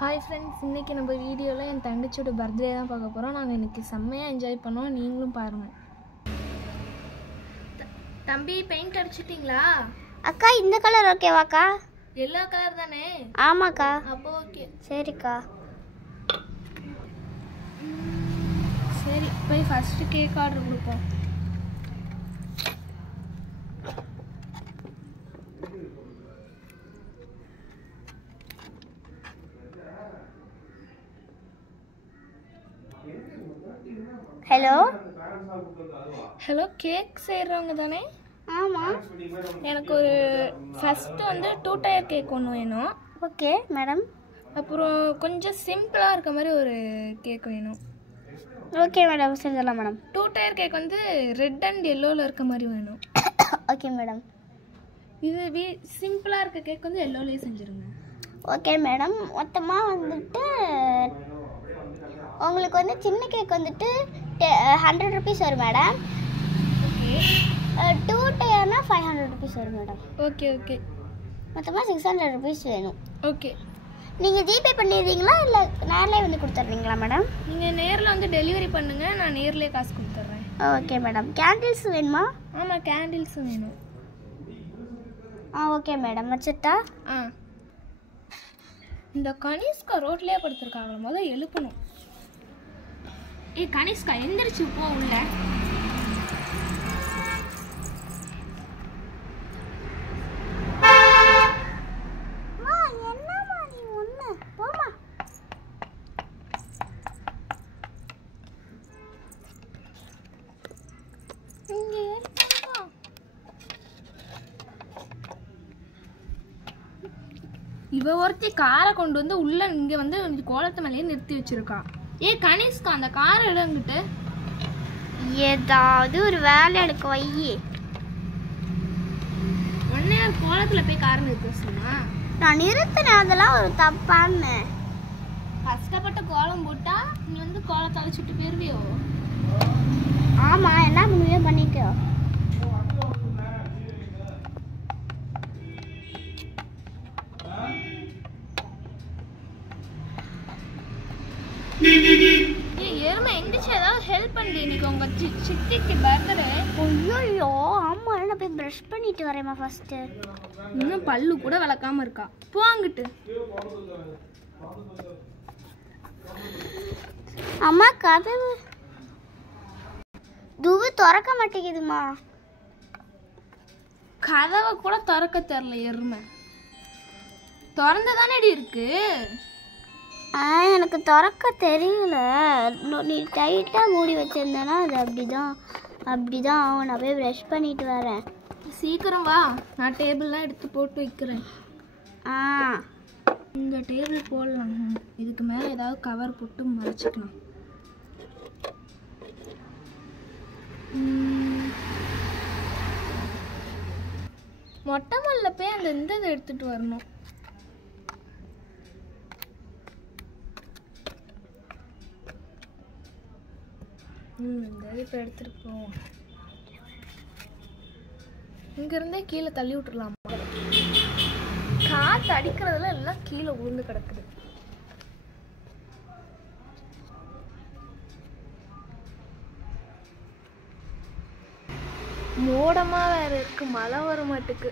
Hi friends, இன்றைக்கி நம்ம வீடியோவில் என் தங்கச்சியோட பர்த்டே தான் பார்க்க போகிறோம். நாங்கள் இன்றைக்கி செம்மையாக என்ஜாய் பண்ணோம், நீங்களும் பாருங்கள். தம்பி, பெயிண்ட் அடிச்சிட்டிங்களா? அக்கா, இந்த கலர் ஓகேவாக்கா? எல்லா கலர் தானே? ஆமாக்கா. அப்போ ஓகே. சரிக்கா. சரி, போய் ஃபஸ்ட்டு கேக் ஆர்டர் கொடுப்போம். ஹலோ ஹலோ, கேக் செய்கிறவங்க தானே? ஆமாம். எனக்கு ஒரு ஃபஸ்ட்டு வந்து 2 டயர் கேக் ஒன்று வேணும். Okay madam. அப்புறம் கொஞ்சம் சிம்பிளாக இருக்க மாதிரி ஒரு கேக் வேணும். ஓகே மேடம், செஞ்சிடலாம் மேடம். 2 டயர் கேக் வந்து ரெட் அண்ட் எல்லோவில் இருக்க மாதிரி வேணும். Okay madam. இது சிம்பிளாக இருக்க கேக் வந்து எல்லோலேயே செஞ்சுருங்க. Okay madam. மொத்தமாக வந்துட்டு உங்களுக்கு வந்து சின்ன கேக் வந்துட்டு 100 ருபீஸ் வரும் மேடம். ஓகே. 2 டயர்னா 500 ருபீஸ் வரும் மேடம். Okay okay. மொத்தமாக 600 ருபீஸ் வேணும். ஓகே. நீங்கள் ஜிபே பண்ணிடுறீங்களா இல்லை நேரில் வந்து கொடுத்துட்றீங்களா மேடம்? நீங்கள் நேரில் வந்து டெலிவரி பண்ணுங்கள், நான் நேர்லேயே காசு கொடுத்துட்றேன். Okay madam. கேண்டில்ஸ் வேணுமா? ஆமாம், கேண்டில்ஸும் வேணும். ஓகே மேடம், வச்சுட்டா? இந்த கனிஷ்கா ரோட்லேயே படுத்துருக்காங்க, முதல்ல எழுப்பணும். கனிஷ்கா, எந்திரிச்சு போ உள்ள. இவ ஒருத்தி காரை கொண்டு வந்து உள்ள இங்க வந்து கோலத்து மேலேயே நிறுத்தி வச்சிருக்கா. கனிஷ்கா, அந்த காரை இடங்கிட்டு ஏதாவது ஒரு வேலை எடுக்க வையே. உடனே கோலத்துல போய் காரை நிறுத்த சொன்னா? நான் நிறுத்தினேன், அதெல்லாம் ஒரு தப்பான்னு. கஷ்டப்பட்ட கோலம் போட்டா நீ வந்து கோலத்தை அழைச்சிட்டு போயிருவியோ? ஆமா, என்ன பண்ணுவியோ பண்ணிக்கோ. எருமை, எந்திரிச்சு ஏதாவது ஹெல்ப் பண்ணி. இன்னைக்கு உங்க சித்திக்கு பர்த்டே. ஐயோ ஆமா, நான் போய் ப்ரஷ் பண்ணிட்டு வரேம்மா ஃபர்ஸ்ட். இன்னும் பல்லு கூட விளக்காம இருக்கா. போங்கிட்டு. அம்மா, கதவு துவு திறக்க மாட்டேங்குதுமா. கதவை கூட திறக்க தெரியல எருமை. திறந்துதானடி இருக்கு. எனக்கு திறக்க தெரியல. நீ டைட்டாக மூடி வச்சிருந்தேன்னா அது அப்படிதான் ஆகும். நான் போய் ப்ரஷ் பண்ணிட்டு வரேன். சீக்கிரம் வா, நான் டேபிள்லாம் எடுத்து போட்டு வைக்கிறேன். இந்த டேபிள் போடலாம். இதுக்கு மேலே ஏதாவது கவர் போட்டு மறைச்சிக்கலாம். மொட்டை மாடியில் போய் அந்த இதை எடுத்துட்டு வரணும். இந்த இப்போ எடுத்துட்டு போவோம். இங்கிருந்தே கீழே தள்ளி விட்டுடலாம். காற்று அடிக்கிறதுல எல்லாம் கீழே உளுந்து கிடக்குது. மோடமா வேற இருக்கு, மழை வர மாட்டுக்கு.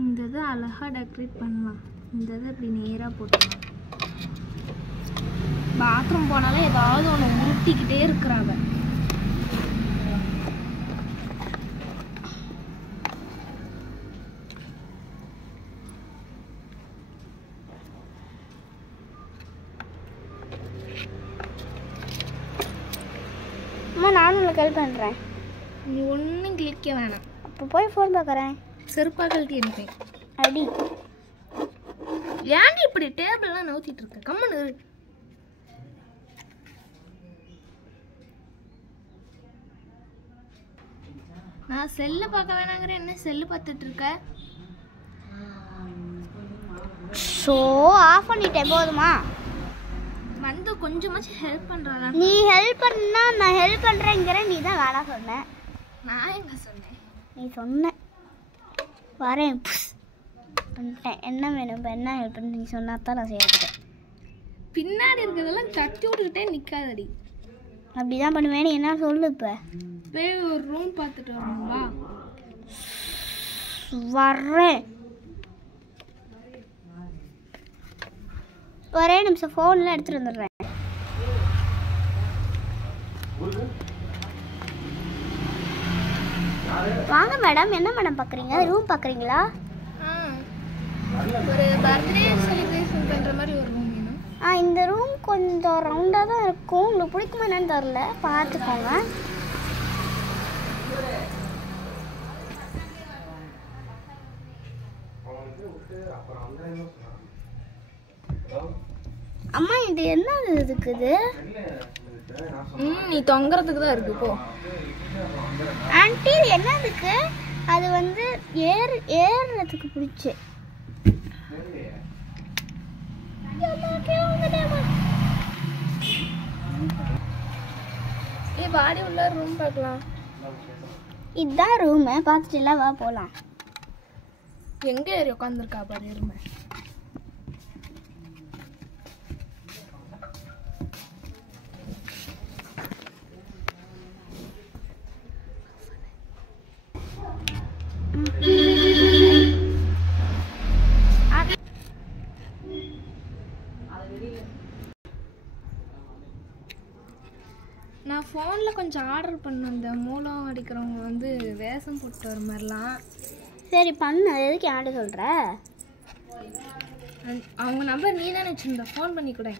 இந்த இதை அழகா டெக்கரேட் பண்ணலாம். இந்த இதை இப்படி நேராக போட்டுக்கலாம். பாத்ரூம் போனாலும் ஏதாவது ஒன்று உருட்டிக்கிட்டே இருக்கிறாங்க. அம்மா, நானும் உங்களை ஹெல்ப் பண்ணுறேன். நீ ஒன்றும் கிளிக்க வேணாம். அப்போ போய் ஃபோன் பார்க்குறேன். செருப்பா கழட்டி எடுப்பேன். அடி ஏன்டி இப்படி டேபிள்லாம் நவுத்திட்டு இருக்க? கம்மனு. நான் செல்லு பார்க்க வேணாங்கிறேன், என்ன செல்லு பார்த்துட்டு இருக்க? ஷோ ஆஃப் பண்ணிட்டேன், போதுமா? வந்து கொஞ்சமாச்சும் ஹெல்ப் பண்ணுறா. நீ ஹெல்ப் பண்ணா நான் ஹெல்ப் பண்ணுறேங்கிற, நீ தான் வேலை சொன்ன. நான் எங்க சொன்னேன்? நீ சொன்ன வரேன் வந்துட்டேன். என்ன வேணும் இப்போ? என்ன ஹெல்ப் பண்ணி நீ சொன்னா தான் நான் செய்யறேன். பின்னாடி இருக்கிறதெல்லாம் தட்டி விட்டுக்கிட்டே நிற்காதடி. அப்படிதான் பண்ணுவேன்னு என்ன சொல்லு. இப்போ போய் ஒரு ரூம் பார்த்துட்டு வரணுங்களா? வர்றேன். ஒரே நிமிஷம் ஃபோன்லாம் எடுத்துகிட்டு வந்துடுறேன். வாங்க மேடம். என்ன மேடம் பார்க்குறீங்க? ரூம் பார்க்குறீங்களா? ஒரு பர்த்டே செலிப்ரேஷன் பண்ணுற மாதிரி ஒரு ரூம் வேணும். இந்த ரூம் கொஞ்சம் ரவுண்டாக தான் இருக்கும். உங்களுக்கு பிடிக்குமா என்னன்னு தெரில, பார்த்துக்கோங்க. அம்மா இது என்ன இருக்குது? நீ தொங்குறதுக்கு தான் இருக்கு. போ ஆண்டி என்ன இருக்கு? அது வந்து ஏறுறதுக்கு பிடிச்சி. பாடி உள்ள ரூம் பார்க்கலாம். இதுதான் ரூமு. பார்த்துட்டு வா போகலாம். எங்கே ஏறி உட்காந்துருக்கா பாரு எருமை. நான் ஃபோனில் கொஞ்சம் ஆர்டர் பண்ணேன். இந்த மூலம் அடிக்கிறவங்க வந்து வேஷம் போட்டு வர மாதிரிலாம். சரி பண்ணு. அது எதுக்கு ஆட சொல்கிற? அவங்க நம்பர் நீ தானே வச்சுருந்த, ஃபோன் பண்ணி கூட.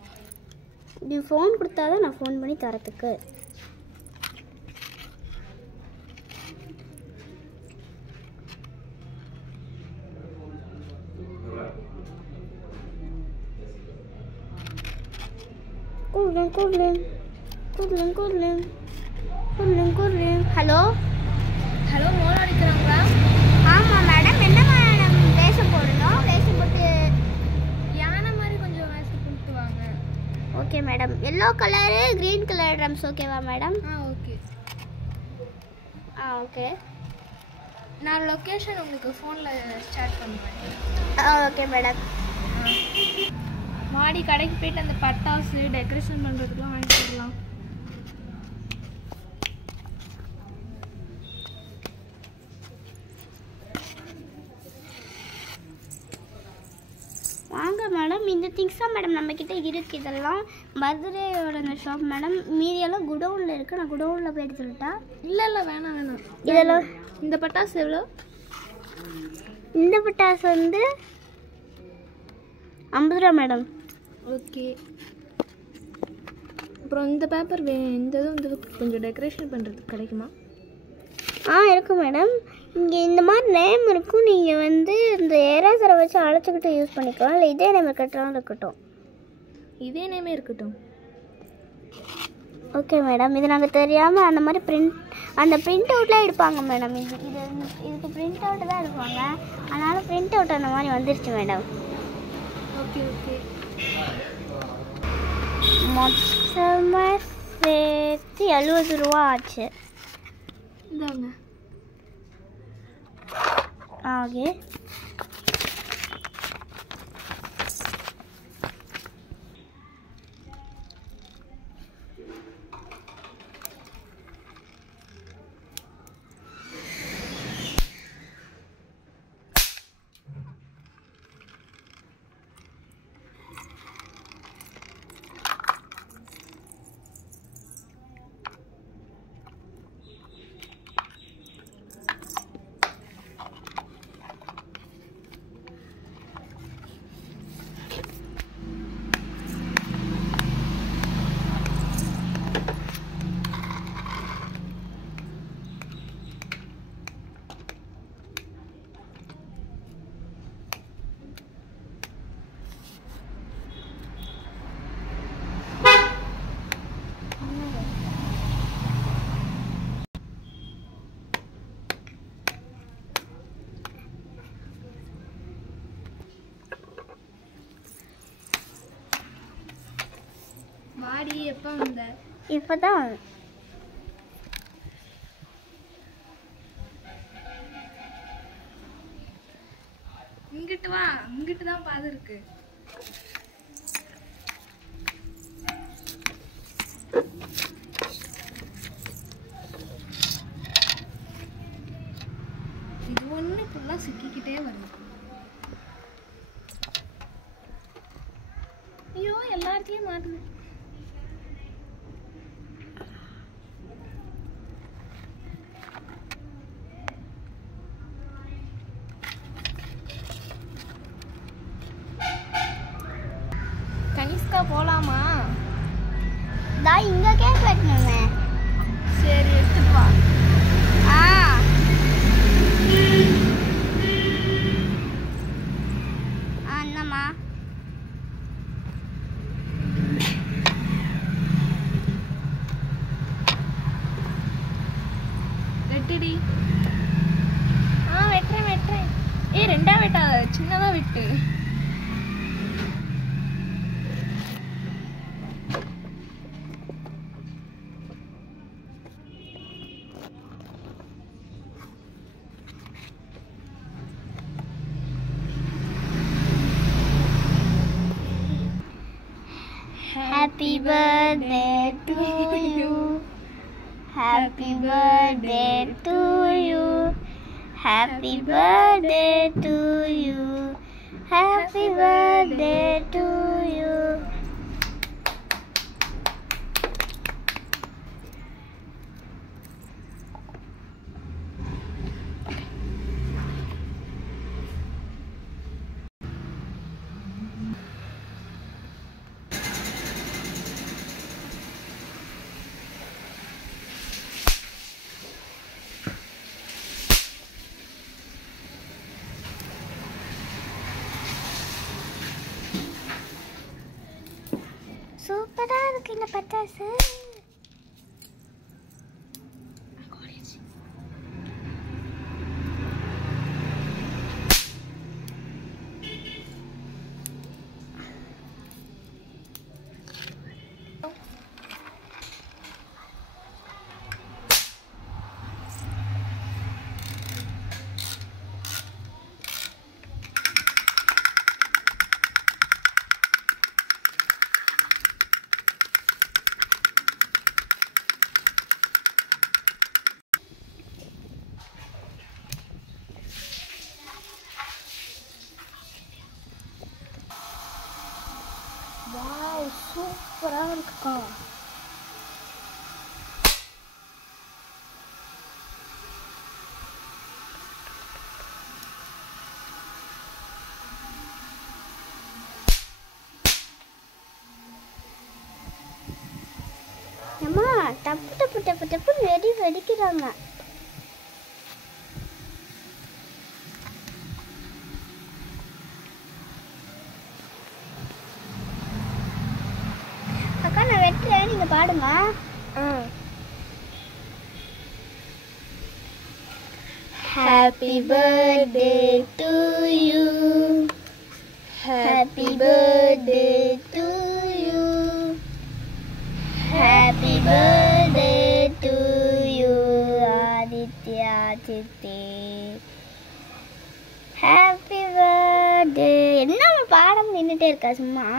நீ ஃபோன் கொடுத்தாதான் நான் ஃபோன் பண்ணி தரத்துக்கு. ஹலோ ஹலோ, மூலம் அடிக்கிறாங்களா? ஆமாம் மேடம். என்ன மேடம் வேஷம் போடணும்? வேஷம் போட்டு யானை மாதிரி கொஞ்சம் வேஷம் கொடுத்து வாங்க. Okay madam. Yellow colour green colour drums ஓகேவா மேடம்? ஓகே. ஓகே. நான் லொக்கேஷன் உங்களுக்கு ஃபோனில் ஸ்டார்ட் பண்ணுவேன். Okay madam. மாடி கடைக்கு போயிட்டு அந்த பட்டாசு டெக்கரேஷன் பண்ணுறதுக்குலாம் வாங்கிட்டு வரலாம். வாங்க மேடம். இந்த திங்ஸ் தான் மேடம் நம்மக்கிட்ட இருக்குது. இதெல்லாம் பர்த்டேயோட இந்த ஷாப் மேடம். மீதியெல்லாம் குடவுனில் இருக்குது. நான் குடவுனில் போய் எடுத்துக்கிட்டா. இல்லை வேணாம். இதெல்லாம் இந்த பட்டாசு எவ்வளோ? இந்த பட்டாசு வந்து 50 ரூபா மேடம். ஓகே. அப்புறம் இந்த பேப்பர் இந்த இதுவும் வந்து கொஞ்சம் டெக்கரேஷன் பண்ணுறதுக்கு கிடைக்குமா? இருக்கும் மேடம். இங்கே இந்த மாதிரி நேம் இருக்கும். நீங்கள் வந்து இந்த எரேசரை வச்சு அழைச்சிக்கிட்டு யூஸ் பண்ணிக்கலாம். இல்லை இதே நேம் இருக்கட்டும். இதே நேமே இருக்கட்டும். Okay madam. இது நாங்கள் தெரியாமல் அந்த மாதிரி பிரிண்ட் அவுட்லாம் எடுப்பாங்க மேடம். இதுக்கு பிரிண்ட் அவுட்டு தான் எடுப்பாங்க. அதனால் பிரிண்ட் அவுட் அந்த மாதிரி வந்துருச்சு மேடம். ஓகே. மொத்தமாக சேர்த்து 70 ரூபா ஆச்சு. இதாங்க. ஓகே. வாடி எப்போ வந்த? இப்போ தான் இங்கிட்டு வா, இங்கிட்டு தான் பாதை இருக்கு. இது ஒண்ணு ஃபுல்லா சிக்கிக்கிட்டே வருது. ஐயோ எல்லா இடத்துலயும் மாட்டுது. கனிஷ்கா போலாமா? நான் இங்க கேக் வெட்டணுமே. சரி எடுத்துட்டு வா. என்னம்மா? வெட்டுடி. வெட்டுறேன். ரெண்டா வெட்டாத, சின்னதா வெட்டு. Happy birthday to you. Happy birthday to you. Happy birthday to you. Happy birthday to you. சூப்பரா இருக்கு இந்த பட்டாசு. வாவ், சூப்பரா இருக்குக்கா. அம்மா டப்பு டப்பு டப்பு டப்பு வெடிக்கிறாங்க. அக்கா நான் வெட்டுறேன், நீங்க பாடுங்க. Happy birthday to you. Happy birthday to you. Happy birthday to you, Aditya Chitti. Happy birthday. என்ன பாடம் நின்னுட்டே இருக்கா சும்மா?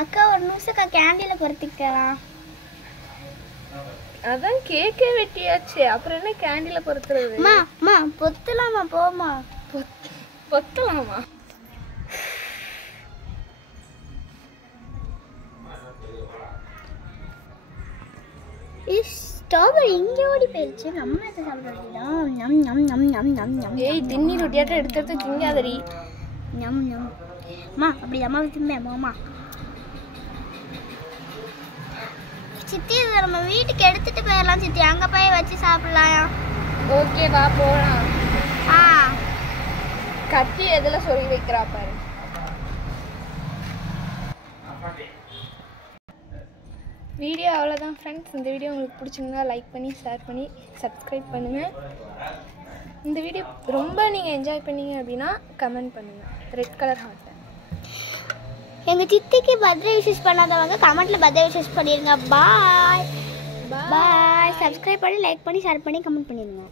அக்கா ஒரு நிமிஷம்க்கா கேண்டில பொறுத்திக்கலாம். அதான் கேக்கே வெட்டியாச்சு, அப்புறம் என்ன கேண்டில பொறுத்துறது? அம்மா பொத்தலாமா? போமா பொத்தலாமா? ஸ்ட்ராபெரி இங்கே ஓடி போயிடுச்சு. நம்ம எதை சாப்பிடலாம்? நம் நம் நம் நம் நம் நம். ஏய் தின்னி ரொட்டியாட்ட எடுத்து திங்காதடி. நம் நம். அம்மா அப்படி அம்மா திம்பே மாமா. சித்தி இதை நம்ம வீட்டுக்கு எடுத்துட்டு போயிடலாம் சித்தி. அங்கே போய் வச்சு சாப்பிடலாம். ஓகே வா போகலாம். ஆ கத்தி எதில் சொல்லி வைக்கிறா பாரு. வீடியோ அவ்வளோதான் ஃப்ரெண்ட்ஸ். இந்த வீடியோ உங்களுக்கு பிடிச்சிருந்தா லைக் பண்ணி ஷேர் பண்ணி சப்ஸ்கிரைப் பண்ணுங்கள். இந்த வீடியோ ரொம்ப நீங்கள் என்ஜாய் பண்ணீங்க அப்படின்னா கமெண்ட் பண்ணுங்கள் ரெட் கலர் ஹார்ட்டை. எங்கள் சித்திக்கு பர்த்டே விஷஸ் பண்ணாதவங்க கமெண்ட்டில் பர்த்டே விஷஸ் பண்ணிடுங்க. பாய் பாய். சப்ஸ்கிரைப் பண்ணி லைக் பண்ணி ஷேர் பண்ணி கமெண்ட் பண்ணிடுங்க.